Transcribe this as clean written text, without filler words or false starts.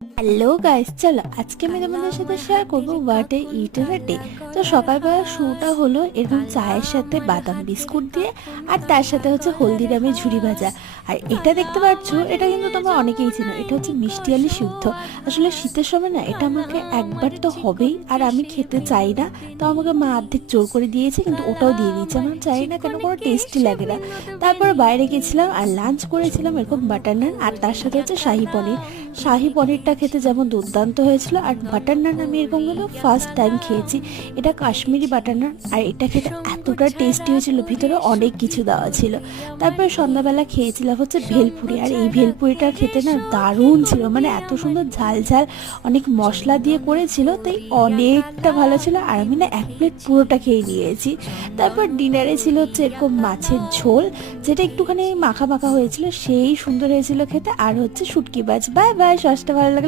Hello guys, চলো আজকে আমি তোমাদের সাথে শেয়ার করবো what I it in a day. তো সকালবেলা শুরুটা হলো এরকম চায়ের সাথে বাদাম বিস্কুট দিয়ে, আর তার সাথে হচ্ছে হলদিরামের ঝুরি ভাজা। আর এটা দেখতে পাচ্ছ, এটা কিন্তু তোমরা অনেকেই চিনো, এটা হচ্ছে মিষ্টি আলু সিদ্ধ। আসলে শীতের সময় না এটা আমাকে একবার তো হবেই, আর আমি খেতে চাই না, তো আমাকে মা অর্ধেক জোর করে দিয়েছে, কিন্তু ওটাও দিয়ে দিয়েছে। আমার চাই না কেন, কোনো টেস্টি লাগে না। তারপর বাইরে গেছিলাম আর লাঞ্চ করেছিলাম এরকম বাটার নান, আর তার সাথে হচ্ছে শাহি পনির। শাহি পনিরটা খেতে যেমন দুর্দান্ত হয়েছিল, আর বাটার নান আমি এরকম কিন্তু ফার্স্ট টাইম খেয়েছি। এটা কাশ্মীরি বাটার নান, আর এটা খেতে এতটা টেস্টি হয়েছিল, ভিতরে অনেক কিছু দেওয়া ছিল। তারপরে সন্ধ্যাবেলা খেয়েছিলাম হচ্ছে ভেলপুরি, আর এই ভেলপুরিটা খেতে না দারুণ ছিল, মানে এত সুন্দর ঝাল ঝাল, অনেক মশলা দিয়ে করেছিল, তাই অনেকটা ভালো ছিল। আর আমি না এক প্লেট পুরোটা খেয়ে নিয়েছি। তারপর ডিনারে ছিল হচ্ছে এরকম মাছের ঝোল, যেটা একটুখানি মাখা মাখা হয়েছিল, সেই সুন্দর হয়েছিল খেতে। আর হচ্ছে শুটকি মাছ। বাই বাই, সসটা ভালো লাগলে